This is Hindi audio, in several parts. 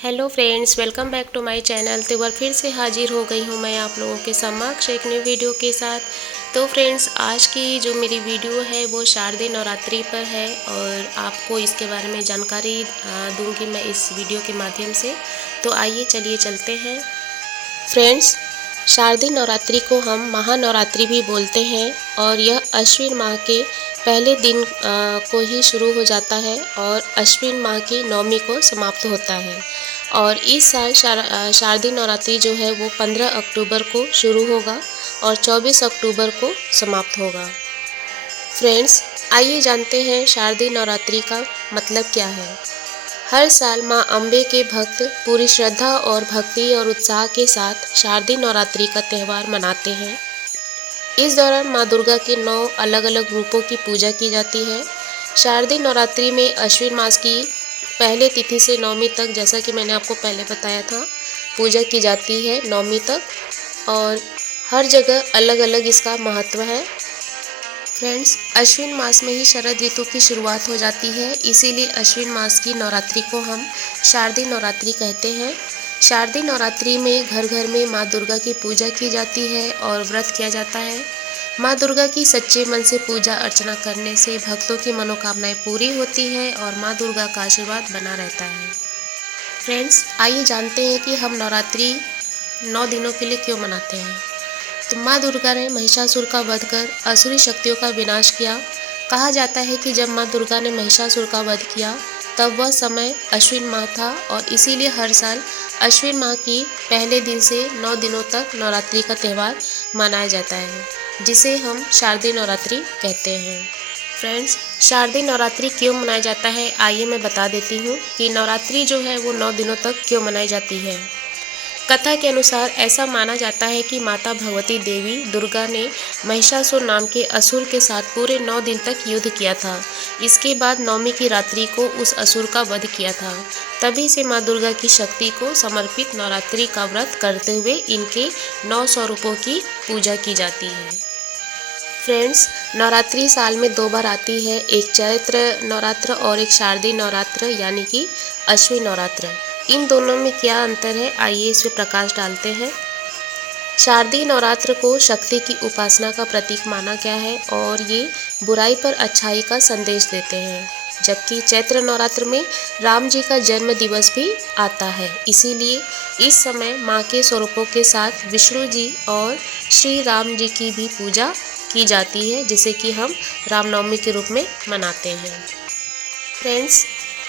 Hello friends, welcome back to my channel. तो एक बार फिर से हाजिर हो गई हूँ मैं आप लोगों के समक्ष एक न्यू वीडियो के साथ। तो फ्रेंड्स, आज की जो मेरी वीडियो है वो शारदीय नवरात्रि पर है और आपको इसके बारे में जानकारी दूंगी मैं इस वीडियो के माध्यम से। तो आइए चलिए चलते हैं। फ्रेंड्स, शारदीय नवरात्रि को हम महानवरात्रि भी बोलते हैं और यह अश्विन माह के पहले दिन को ही शुरू हो जाता है और अश्विन माह की नवमी को समाप्त होता है। और इस साल शारदीय नवरात्रि जो है वो 15 अक्टूबर को शुरू होगा और 24 अक्टूबर को समाप्त होगा। फ्रेंड्स, आइए जानते हैं शारदीय नवरात्रि का मतलब क्या है। हर साल मां अम्बे के भक्त पूरी श्रद्धा और भक्ति और उत्साह के साथ शारदीय नवरात्रि का त्यौहार मनाते हैं। इस दौरान मां दुर्गा के 9 अलग अलग रूपों की पूजा की जाती है। शारदीय नवरात्रि में अश्विन मास की पहले तिथि से नवमी तक, जैसा कि मैंने आपको पहले बताया था, पूजा की जाती है नवमी तक और हर जगह अलग अलग इसका महत्व है। फ्रेंड्स, अश्विन मास में ही शरद ऋतु की शुरुआत हो जाती है, इसीलिए अश्विन मास की नवरात्रि को हम शारदीय नवरात्रि कहते हैं। शारदीय नवरात्रि में घर घर में माँ दुर्गा की पूजा की जाती है और व्रत किया जाता है। माँ दुर्गा की सच्चे मन से पूजा अर्चना करने से भक्तों की मनोकामनाएं पूरी होती है और माँ दुर्गा का आशीर्वाद बना रहता है। फ्रेंड्स, आइए जानते हैं कि हम नवरात्रि 9 दिनों के लिए क्यों मनाते हैं। तो माँ दुर्गा ने महिषासुर का वध कर असुरी शक्तियों का विनाश किया। कहा जाता है कि जब माँ दुर्गा ने महिषासुर का वध किया तब वह समय अश्विन माह था और इसीलिए हर साल अश्विन माह की पहले दिन से 9 दिनों तक नवरात्रि का त्यौहार मनाया जाता है, जिसे हम शारदीय नवरात्रि कहते हैं। फ्रेंड्स, शारदीय नवरात्रि क्यों मनाया जाता है, आइए मैं बता देती हूँ कि नवरात्रि जो है वो 9 दिनों तक क्यों मनाई जाती है। कथा के अनुसार ऐसा माना जाता है कि माता भगवती देवी दुर्गा ने महिषासुर नाम के असुर के साथ पूरे 9 दिन तक युद्ध किया था। इसके बाद नवमी की रात्रि को उस असुर का वध किया था। तभी से माँ दुर्गा की शक्ति को समर्पित नवरात्रि का व्रत करते हुए इनके 9 स्वरूपों की पूजा की जाती है। फ्रेंड्स, नवरात्रि साल में 2 बार आती है, एक चैत्र नवरात्र और एक शारदीय नवरात्र यानी कि अश्विन नवरात्र। इन दोनों में क्या अंतर है, आइए इस पर प्रकाश डालते हैं। शारदीय नवरात्र को शक्ति की उपासना का प्रतीक माना गया है और ये बुराई पर अच्छाई का संदेश देते हैं, जबकि चैत्र नवरात्र में राम जी का जन्म दिवस भी आता है। इसीलिए इस समय माँ के स्वरूपों के साथ विष्णु जी और श्री राम जी की भी पूजा की जाती है, जिसे कि हम रामनवमी के रूप में मनाते हैं। फ्रेंड्स,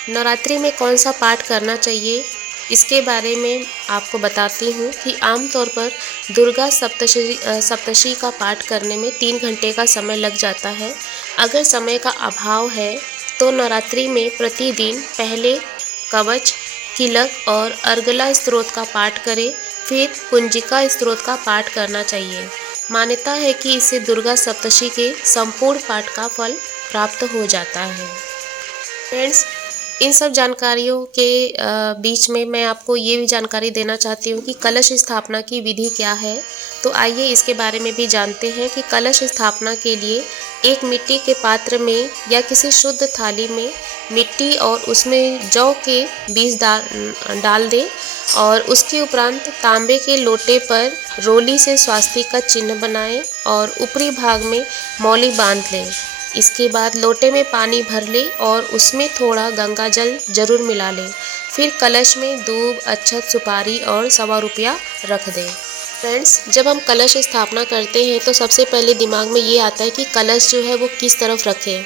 नवरात्रि में कौन सा पाठ करना चाहिए, इसके बारे में आपको बताती हूँ कि आमतौर पर दुर्गा सप्तशती का पाठ करने में 3 घंटे का समय लग जाता है। अगर समय का अभाव है तो नवरात्रि में प्रतिदिन पहले कवच, किलक और अर्गला स्तोत्र का पाठ करें, फिर कुंजिका स्तोत्र का पाठ करना चाहिए। मान्यता है कि इससे दुर्गा सप्तशती के संपूर्ण पाठ का फल प्राप्त हो जाता है। फ्रेंड्स, इन सब जानकारियों के बीच में मैं आपको ये भी जानकारी देना चाहती हूँ कि कलश स्थापना की विधि क्या है। तो आइए इसके बारे में भी जानते हैं कि कलश स्थापना के लिए एक मिट्टी के पात्र में या किसी शुद्ध थाली में मिट्टी और उसमें जौ के बीज डाल दें और उसके उपरांत तांबे के लोटे पर रोली से स्वास्तिक का चिन्ह बनाएं और ऊपरी भाग में मौली बांध लें। इसके बाद लोटे में पानी भर ले और उसमें थोड़ा गंगा जल जरूर मिला लें। फिर कलश में दूब, अक्षत, सुपारी और 1.25 रुपया रख दें। फ्रेंड्स, जब हम कलश स्थापना करते हैं तो सबसे पहले दिमाग में ये आता है कि कलश जो है वो किस तरफ रखें।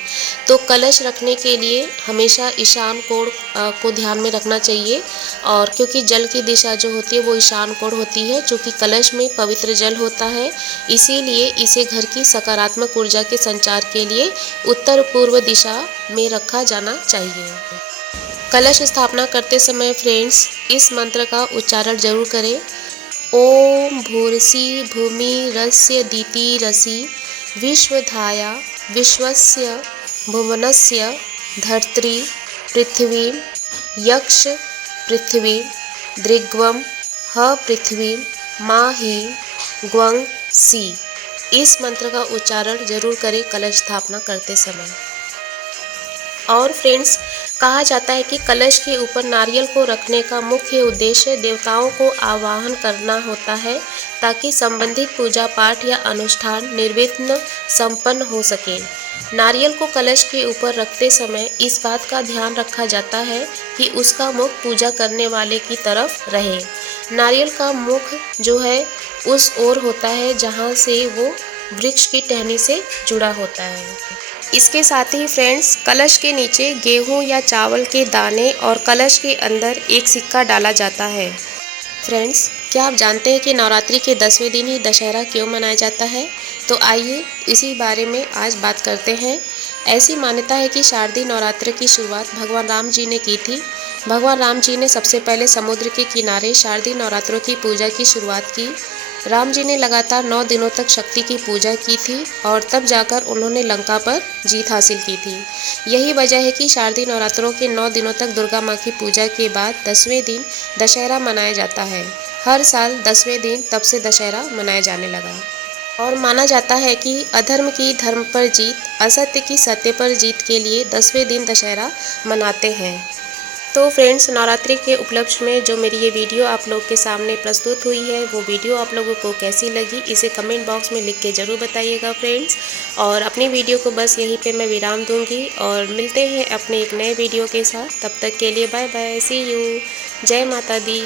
तो कलश रखने के लिए हमेशा ईशान कोण को ध्यान में रखना चाहिए, और क्योंकि जल की दिशा जो होती है वो ईशान कोण होती है, चूँकि कलश में पवित्र जल होता है, इसीलिए इसे घर की सकारात्मक ऊर्जा के संचार के लिए उत्तर पूर्व दिशा में रखा जाना चाहिए। कलश स्थापना करते समय फ्रेंड्स इस मंत्र का उच्चारण जरूर करें। ओम भूर्सी भूमिरस्य दितिरसि विश्वधाया विश्वस्य भुवनस्य धर्त्री पृथ्वीं यक्ष पृथ्वीं दृग्वं ह पृथ्वीं माहि ग्वं सी। इस मंत्र का उच्चारण जरूर करें कलश स्थापना करते समय। और फ्रेंड्स, कहा जाता है कि कलश के ऊपर नारियल को रखने का मुख्य उद्देश्य देवताओं को आवाहन करना होता है ताकि संबंधित पूजा पाठ या अनुष्ठान निर्विघ्न संपन्न हो सके। नारियल को कलश के ऊपर रखते समय इस बात का ध्यान रखा जाता है कि उसका मुख पूजा करने वाले की तरफ रहे। नारियल का मुख जो है उस ओर होता है जहाँ से वो वृक्ष की टहनी से जुड़ा होता है। इसके साथ ही फ्रेंड्स, कलश के नीचे गेहूं या चावल के दाने और कलश के अंदर एक सिक्का डाला जाता है। फ्रेंड्स, क्या आप जानते हैं कि नवरात्रि के 10वें दिन ही दशहरा क्यों मनाया जाता है? तो आइए इसी बारे में आज बात करते हैं। ऐसी मान्यता है कि शारदीय नवरात्र की शुरुआत भगवान राम जी ने की थी। भगवान राम जी ने सबसे पहले समुद्र के किनारे शारदीय नवरात्रों की पूजा की शुरुआत की। राम जी ने लगातार 9 दिनों तक शक्ति की पूजा की थी और तब जाकर उन्होंने लंका पर जीत हासिल की थी। यही वजह है कि शारदीय नवरात्रों के 9 दिनों तक दुर्गा माँ की पूजा के बाद 10वें दिन दशहरा मनाया जाता है। हर साल 10वें दिन तब से दशहरा मनाया जाने लगा और माना जाता है कि अधर्म की धर्म पर जीत, असत्य की सत्य पर जीत के लिए 10वें दिन दशहरा मनाते हैं। तो फ्रेंड्स, नवरात्रि के उपलक्ष्य में जो मेरी ये वीडियो आप लोग के सामने प्रस्तुत हुई है, वो वीडियो आप लोगों को कैसी लगी इसे कमेंट बॉक्स में लिख के ज़रूर बताइएगा फ्रेंड्स। और अपनी वीडियो को बस यहीं पे मैं विराम दूंगी और मिलते हैं अपने एक नए वीडियो के साथ। तब तक के लिए बाय बाय, सी यू, जय माता दी।